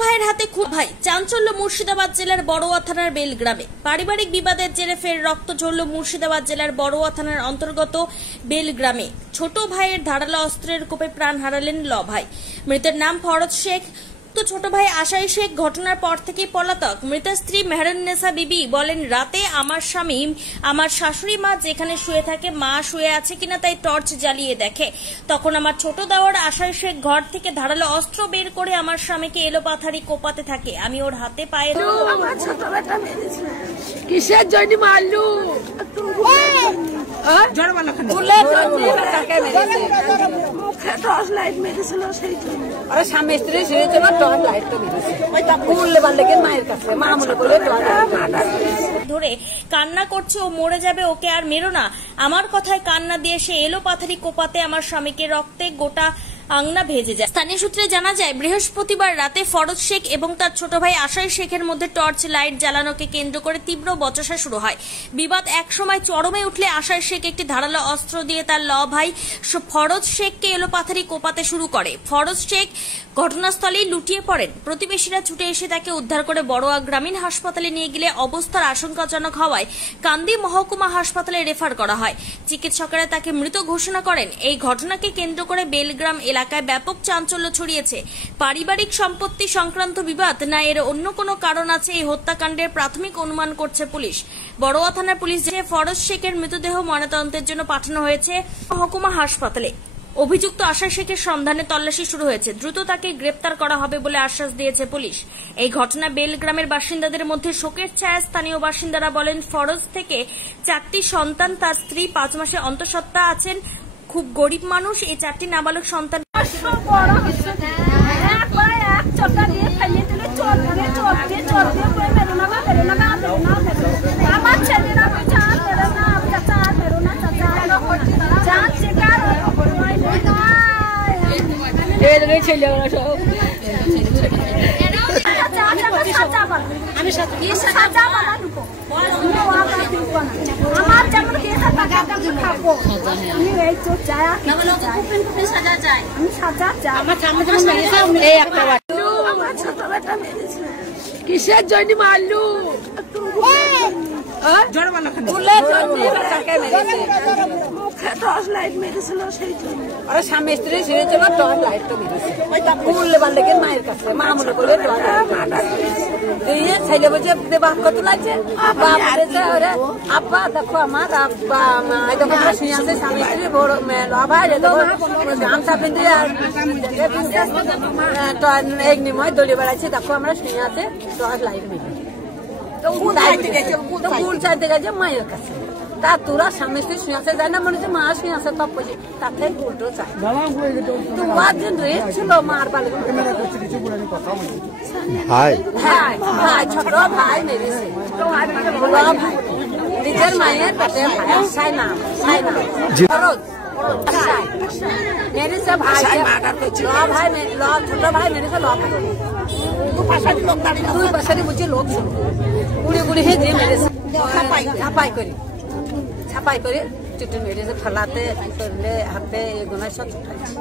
ভাইয়ের হাতে খুন ভাই, চাঞ্চল্য মুর্শিদাবাদ জেলার বড়ুয়া থানার বেলগ্রামে। পারিবারিক বিবাদের জেরে ফের রক্ত ঝরল মুর্শিদাবাদ জেলার বড়ুয়া থানার অন্তর্গত বেলগ্রামে। ছোট ভাইয়ের ধারালো অস্ত্রের কোপে প্রাণ হারালেন ল ভাই। মৃতের নাম ফরজ শেখ। তো ছোট ভাই আশাই শেখ ঘটনার পর থেকে পলাতক। মৃতের স্ত্রী মেহরুন্নেসা বিবি বলেন, রাতে আমার স্বামী আমার শাশুড়ি মা যেখানে শুয়ে থাকে মা শুয়ে আছে কিনা তাই টর্চ জ্বালিয়ে দেখে। তখন আমার ছোট দেওর আশাই শেখ ঘর থেকে ধারালো অস্ত্র বের করে আমার স্বামীকে এলোপাথারি কোপাতে থাকে। আমি ওর হাতে পায়ে কিসের জন্য মারলু? স্বামী স্ত্রী শুয়েছিল, টর্চ লাইট তো মায়ের কাছে মা মনে করে ধরে কান্না করছে, ও মরে যাবে, ওকে আর মেরো না। আমার কথায় কান্না দিয়ে সে এলো পাথারি কোপাতে আমার স্বামীকে রক্তে গোটা আংনা ভেজে যায়। স্থানীয় সূত্রে জানা যায়, বৃহস্পতিবার রাতে ফরজ শেখ এবং তার ছোট ভাই আশাই শেখের মধ্যে টর্চ লাইট জ্বালানোকে কেন্দ্র করে তীব্র বচসা শুরু হয়। বিবাদ একসময় চরমে উঠলে আশাই শেখ একটি ধারালো অস্ত্র দিয়ে তার ল ভাই ফরজ শেখকে এলোপাথারি কোপাতে শুরু করে। ফরজ শেখ ঘটনাস্থলেই লুটিয়ে পড়েন। প্রতিবেশীরা ছুটে এসে তাকে উদ্ধার করে বড়ুয়া গ্রামীণ হাসপাতালে নিয়ে গেলে অবস্থার আশঙ্কাজনক হওয়ায় কান্দি মহকুমা হাসপাতালে রেফার করা হয়। চিকিৎসকেরা তাকে মৃত ঘোষণা করেন। এই ঘটনাকে কেন্দ্র করে বেলগ্রাম এলাকায় ব্যাপক চাঞ্চল্য ছড়িয়েছে। পারিবারিক সম্পত্তি সংক্রান্ত বিবাদ না এর অন্য কোনো কারণ আছে, এই হত্যাকাণ্ডের প্রাথমিক অনুমান করছে পুলিশ। বড়ুয়া থানার পুলিশ যে ফরজ শেখের মৃতদেহ ময়নাতদন্তের জন্য পাঠানো হয়েছে মহকুমা হাসপাতালে। অভিযুক্ত আশাই শেখের সন্ধানে তল্লাশি শুরু হয়েছে। দ্রুত তাকে গ্রেপ্তার করা হবে বলে আশ্বাস দিয়েছে পুলিশ। এই ঘটনা বেলগ্রামের বাসিন্দাদের মধ্যে শোকের ছায়া। স্থানীয় বাসিন্দারা বলেন, ফরজ থেকে 4টি সন্তান, তার স্ত্রী 5 মাসে অন্তঃসত্ত্বা আছেন। খুব গরিব মানুষ। এই 4টি নাবালক সন্তান আমার যেমন খাবো আমি এই তো চাই আমি সাজা চাই। আমার ছোট বেটা মেরেছে। কিসের জন্য মারলু? স্বামী স্ত্রী শুয়েছিল, টর্চ লাইট তো মেরেছে মায়ের কাছে মা মনে করে ছেলে বলছে দেবাহ কত লাগছে। আব্বা দেখো আমার আব্বা শুয়ে আছে, স্বামী স্ত্রী বড় ভাই গামছা পিঁধে এক নিময় দলি বেড়াচ্ছে। দেখো আমরা শুয়ে আছে, টর্চ লাইট মেরে গুল চাইতে গেছে মায়ের কাছে। তা তোরা স্বামী স্ত্রী শুয়ে আছে, যাই না মনে হচ্ছে মা শুয়ে আছে, তপ বলছে তাতে উল্টো চাই। তোমার দিন ছিল মার বাড়ি ভাই ছোট ভাই মেরেছে। ভাই নিজের মায়ের পেটে ভাই সাই না মেরেছে ভাই। ছোট ভাই মেরেছে দুই পাশারি বুঝে লোক ছিল, গুড়ি গুড়ি হেঁচে মেরেছে। ছাপাই করে চুটি মেরেছে, ফেলাতে হাতে এগুলো সব ছুটাইছে।